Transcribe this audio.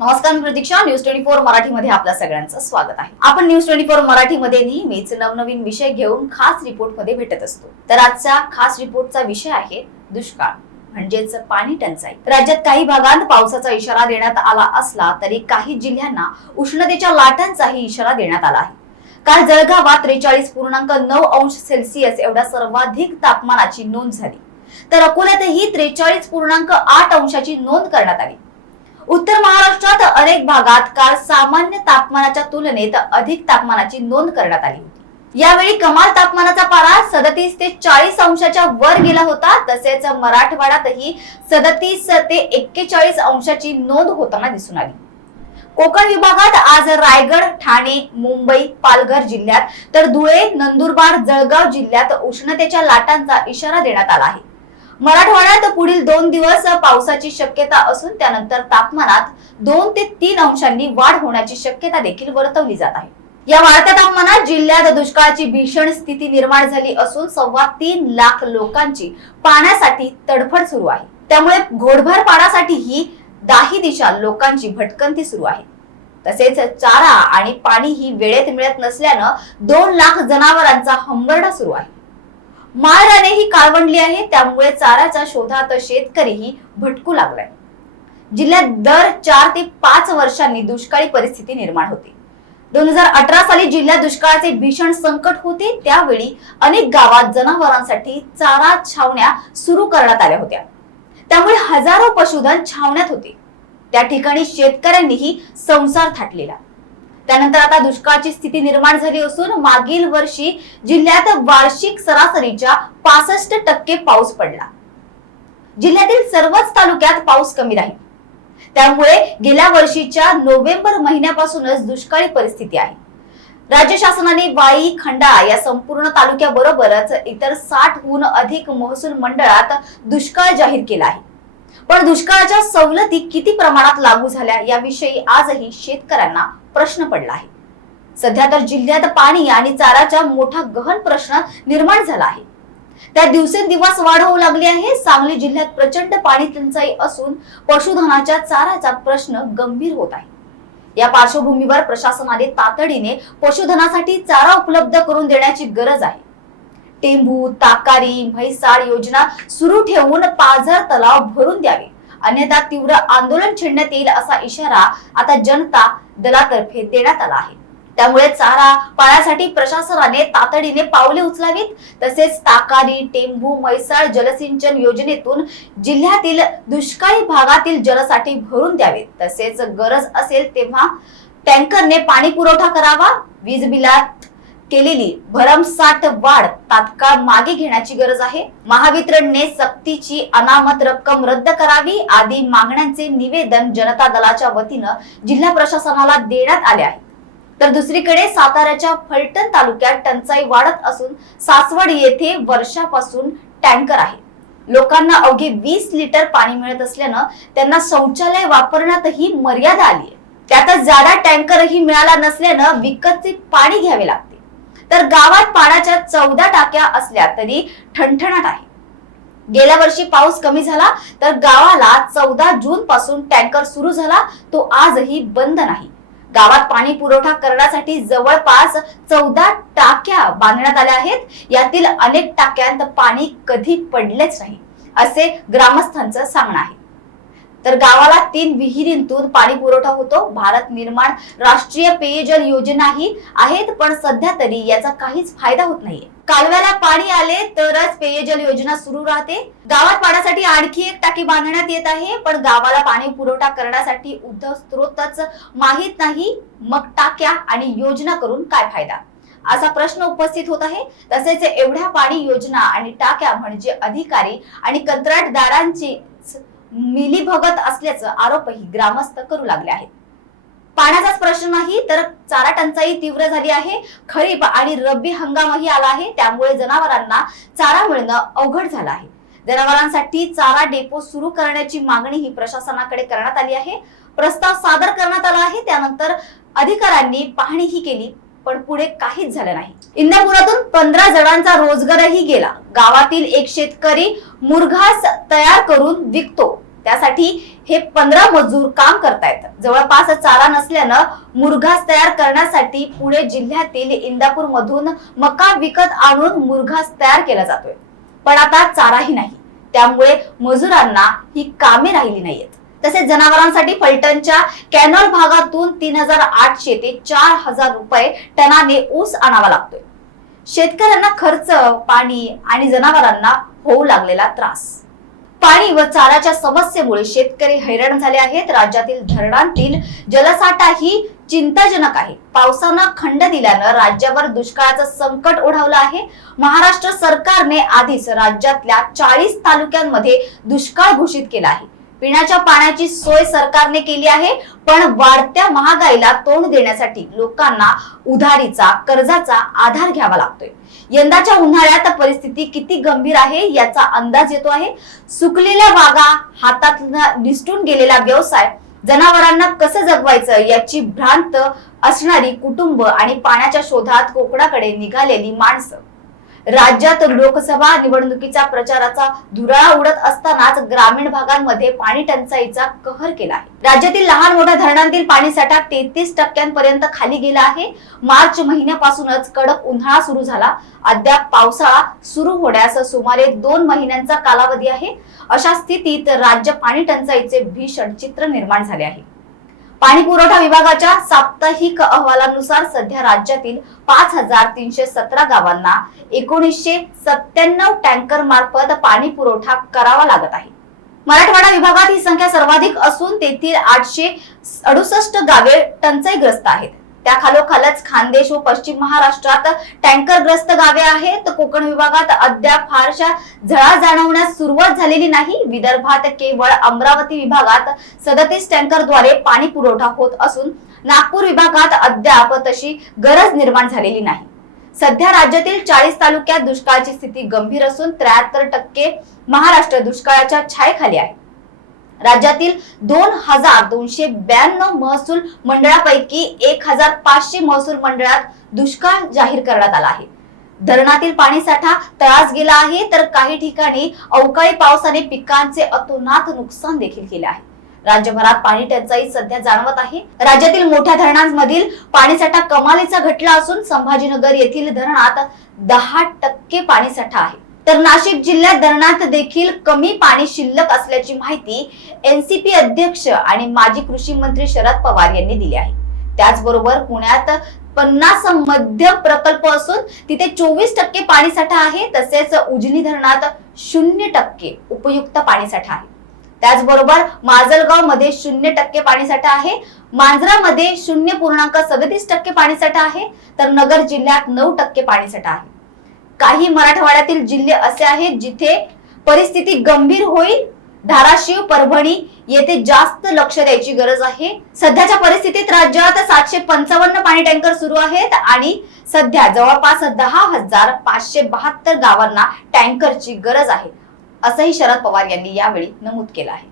नमस्कार, मी प्रतीक्षा. न्यूज 24 मराठीमध्ये आपल्या सगळ्यांचं स्वागत आहे. आपण न्यूज 24 मराठीमध्ये नेहमीच नवनवीन विषय घेऊन खास रिपोर्ट मध्ये भेटत असतो. तर आजचा खास रिपोर्टचा विषय आहे दुष्काळ म्हणजेच पाणी टंचाई. राज्यात काही भागात पावसाचा इशारा देण्यात आला असला तरी काही जिल्ह्यांना उष्णतेच्या लाटांचाही इशारा देण्यात आला आहे. काल जळगावात 43.9 अंश सेल्सिअस एवढ्या सर्वाधिक तापमानाची नोंद झाली, तर अकोल्यातही 43.8 अंशाची नोंद करण्यात आली. उत्तर महाराष्ट्रात अनेक भागात काल सामान्य तापमानाच्या तुलनेत अधिक तापमानाची नोंद करण्यात आली होती. यावेळी कमाल तापमानाचा पारा 37 ते 40 अंशाच्या वर गेला होता. तसेच मराठवाड्यातही 37 ते 41 अंशाची नोंद होताना दिसून आली. कोकण विभागात आज रायगड, ठाणे, मुंबई, पालघर जिल्ह्यात तर धुळे, नंदुरबार, जळगाव जिल्ह्यात उष्णतेच्या लाटांचा इशारा देण्यात आला आहे. मराठवाड्यात पुढील 2 दिवस पावसाची शक्यता असून त्यानंतर तापमानात 2 ते 3 अंशांनी वाढ होण्याची शक्यता देखील वर्तवली जात आहे. या वाढत्या तापमानात जिल्ह्यात दुष्काळाची भीषण स्थिती निर्माण झाली असून 3.25 लाख लोकांची पाण्यासाठी तडफड सुरू आहे. त्यामुळे घोडभर पाण्यासाठी ही दाही दिशा लोकांची भटकंती सुरू आहे. तसेच चारा आणि पाणी ही वेळेत मिळत नसल्यानं 2 लाख जनावरांचा हंबरडा सुरू आहे. माळराने ही काळवंडली आहे, त्यामुळे चाऱ्याच्या शोधात शेतकरीही भटकू लागलाय. जिल्ह्यात दर 4 ते 5 वर्षांनी दुष्काळी परिस्थिती निर्माण होते. 2018 साली जिल्ह्यात दुष्काळाचे भीषण संकट होते. त्यावेळी अनेक गावात जनावरांसाठी चारा छावण्या सुरू करण्यात आल्या होत्या. त्यामुळे हजारो पशुधन छावण्यात होते. त्या ठिकाणी शेतकऱ्यांनीही संसार थाटलेला. त्यानंतर आता दुष्काळाची स्थिती निर्माण झाली असून मागील वर्षी जिल्ह्यात वार्षिक सरासरीच्या 65% पाऊस पडला. जिल्ह्यातील सर्वच तालुक्यात पाऊस कमी राहील. त्यामुळे गेल्या वर्षीच्या नोव्हेंबर महिन्यापासूनच दुष्काळी परिस्थिती आहे. राज्य शासनाने वाई, खंडाळा या संपूर्ण तालुक्याबरोबरच इतर 60हून अधिक महसूल मंडळात दुष्काळ जाहीर केला आहे. पण दुष्काळाच्या सवलती किती प्रमाणात लागू झाल्या याविषयी आजही शेतकऱ्यांना प्रश्न पडला आहे. सध्या तर जिल्ह्यात पाणी आणि चाराचा मोठा गहन प्रश्न निर्माण झाला आहे. त्या दिवसेंदिवस वाढ होऊ लागली आहे. सांगली जिल्ह्यात प्रचंड पाणी टंचाई असून पशुधनाच्या चाराचा प्रश्न गंभीर होत आहे. या पार्श्वभूमीवर प्रशासनाने तातडीने पशुधनासाठी चारा उपलब्ध करून देण्याची गरज आहे. टेंभू, ताकारी, म्हैसाळ योजना सुरू ठेवून पाझर तलाव भरून द्यावे, अन्यथा तीव्र आंदोलन छेडण्यात येईल असा इशारा आता जनता दलातर्फे देण्यात आला आहे. त्यामुळे चारा पाण्यासाठी प्रशासनाने तातडीने पावले उचलावीत. तसेच ताकारी, टेंभू, म्हैसाळ जलसिंचन योजनेतून जिल्ह्यातील दुष्काळी भागातील जलसाठे भरून द्यावेत. तसेच गरज असेल तेव्हा टँकरने पाणी पुरवठा करावा. वीज बिलात केलेली भरमसाठ वाढ तात्काळ मागे घेण्याची गरज आहे. महावितरणने सक्तीची अनामत रक्कम रद्द करावी आदी मागण्यांचे निवेदन जनता दलाच्या वतीनं जिल्हा प्रशासनाला देण्यात आले आहे. तर दुसरीकडे साताऱ्याच्या फलटण तालुक्यात टंचाई वाढत असून सासवड येथे वर्षापासून टँकर आहे. लोकांना अवघे 20 लिटर पाणी मिळत असल्यानं त्यांना शौचालय वापरण्यातही मर्यादा आली आहे. त्यातच जाडा टँकरही मिळाला नसल्यानं विकतचे पाणी घ्यावे लागते. तर गावात पाण्याच्या 14 टाक्या असल्या तरी ठणठणाट आहे. गेल्या वर्षी पाऊस कमी झाला तर गावाला 14 जून पासून टँकर सुरू झाला, तो आजही बंद नाही. गावात पाणी पुरवठा करण्यासाठी जवळपास 14 टाक्या बांधण्यात आल्या आहेत. यातील अनेक टाक्यांत पाणी कधी पडलेच नाही असे ग्रामस्थांचं सांगणं आहे. तर गावाला 3 विहिरींतून पाणी पुरवठा होतो. भारत निर्माण राष्ट्रीय पेयजल योजनाही आहेत, पण सध्या तरी याचा काहीच फायदा होत नाहीये. कालव्याला पाणी आले तरच पेयजल योजना सुरू राहते. गावात पाण्यासाठी आणखी एक टाकी बांधण्यात येत आहे, पण गावाला पाणी पुरवठा करण्यासाठी उद्धव स्त्रोतच माहित नाही. मग टाक्या आणि योजना करून काय फायदा असा प्रश्न उपस्थित होत आहे. तसेच एवढ्या पाणी योजना आणि टाक्या म्हणजे अधिकारी आणि कंत्राटदारांची मिलीभगत असल्याचा आरोपही ग्रामस्थ करू लागले आहेत. पाण्याचाच प्रश्न नाही तर चारा टंचाई तीव्र झाली आहे. खरीप आणि रब्बी हंगामही आला आहे. त्यामुळे जनावरांना चारा मिळणं अवघड झालं आहे. जनावरांसाठी चारा डेपो सुरू करण्याची मागणीही प्रशासनाकडे करण्यात आली आहे. प्रस्ताव सादर करण्यात आला आहे. त्यानंतर अधिकाऱ्यांनी पाहणीही केली, पण पुढे काहीच झालं नाही. इंदापुरातून 15 जणांचा रोजगारही गेला. गावातील एक शेतकरी मुरघास तयार करून विकतो. त्यासाठी हे 15 मजूर काम करतायत. जवळपास चारा नसल्यानं मुरघास तयार करण्यासाठी पुणे जिल्ह्यातील इंदापूर मधून मका विकत आणून मुरघास तयार केला जातोय. पण आता चाराही नाही, त्यामुळे मजुरांना ही कामे राहिली नाहीयेत. तसेच जनावरांसाठी फलटणच्या कॅनॉल भागातून 3800 ते 4000 रुपये टनाने ऊस आणावा लागतोय. शेतकऱ्यांना खर्च, पाणी आणि जनावरांना होऊ लागलेला त्रास. पाणी व चाऱ्याच्या समस्येमुळे शेतकरी हैराण झाले आहेत. राज्यातील धरणांतील जलसाठा ही चिंताजनक आहे. पावसानं खंड दिल्यानं राज्यावर दुष्काळाचं संकट ओढावलं आहे. महाराष्ट्र सरकारने आधीच राज्यातल्या 40 तालुक्यांमध्ये दुष्काळ घोषित केला आहे. पिण्याच्या पाण्याची सोय सरकारने केली आहे, पण वाढत्या महागाईला तोंड देण्यासाठी लोकांना उधारीचा, कर्जाचा आधार घ्यावा लागतोय. यंदाच्या उन्हाळ्यात परिस्थिती किती गंभीर आहे याचा अंदाज येतो आहे. सुकलेल्या बागा, हातातून निसटून गेलेला व्यवसाय, जनावरांना कसं जगवायचं याची भ्रांत असणारी कुटुंब आणि पाण्याच्या शोधात कोकणाकडे निघालेली माणसं. राज्यात लोकसभा निवडणुकीचा प्रचाराचा धुराळा उडत असतानाच ग्रामीण भागांमध्ये पाणी टंचाईचा कहर केला आहे. राज्यातील लहान मोठ्या धरणांतील पाणीसाठा 33% पर्यंत खाली गेला आहे. मार्च महिन्यापासूनच कडक उन्हाळा सुरू झाला. अद्याप पावसाळा सुरू होण्यास सुमारे 2 महिन्यांचा कालावधी आहे. अशा स्थितीत राज्य पाणी टंचाईचे भीषण चित्र निर्माण झाले आहे. पाणी पुरवठा विभागाच्या साप्ताहिक अहवालानुसार सध्या राज्यातील 5317 गावांना 1997 टँकर मार्फत पाणी पुरवठा करावा लागत आहे. मराठवाडा विभागात ही संख्या सर्वाधिक असून तेथील 868 गावे टंचाईग्रस्त आहेत. त्याखालोखालच खानदेश व पश्चिम महाराष्ट्रात टँकरग्रस्त गावे आहेत. कोकण विभागात अद्याप फारशा झळा जाणवण्यास सुरुवात झालेली नाही. विदर्भात केवळ अमरावती विभागात 37 टँकरद्वारे पाणी पुरवठा होत असून नागपूर विभागात अद्याप तशी गरज निर्माण झालेली नाही. सध्या राज्यातील 40 तालुक्यात दुष्काळाची स्थिती गंभीर असून 73% महाराष्ट्र दुष्काळाच्या छायेखाली आहे. राज्यातील 2292 महसूल मंडळापैकी 1500 महसूल मंडळात दुष्काळ जाहीर करण्यात आला आहे. धरणातील पाणीसाठा तळास गेला आहे, तर काही ठिकाणी अवकाळी पावसाने पिकांचे अतोनात नुकसान देखील केले आहे. राज्यभरात पाणी टंचाई सध्या जाणवत आहे. राज्यातील मोठ्या धरणांमधील पाणीसाठा कमालीचा घटला असून संभाजीनगर येथील धरणात 10% पाणीसाठा आहे, तर नाशिक जिल्ह्यात धरणात देखील कमी पाणी शिल्लक असल्याची माहिती एनसीपी अध्यक्ष आणि माजी कृषी मंत्री शरद पवार यांनी दिली आहे. त्याचबरोबर पुण्यात 50 मध्य प्रकल्प असून तिथे 24% पाणीसाठा आहे. तसेच उजनी धरणात 0% उपयुक्त पाणीसाठा आहे. त्याचबरोबर माजलगाव मध्ये 0% पाणीसाठा आहे. मांजरामध्ये 0.37% पाणीसाठा आहे, तर नगर जिल्ह्यात 9% पाणीसाठा आहे. काही मराठवाड्यातील जिल्हे असे आहेत जिथे परिस्थिती गंभीर होईल. धाराशिव, परभणी येथे जास्त लक्ष द्यायची गरज आहे. सध्याच्या परिस्थितीत राज्यात 755 पाणी टँकर सुरू आहेत आणि सध्या जवळपास 10,572 गावांना टँकरची गरज आहे, असंही शरद पवार यांनी यावेळी नमूद केलं आहे.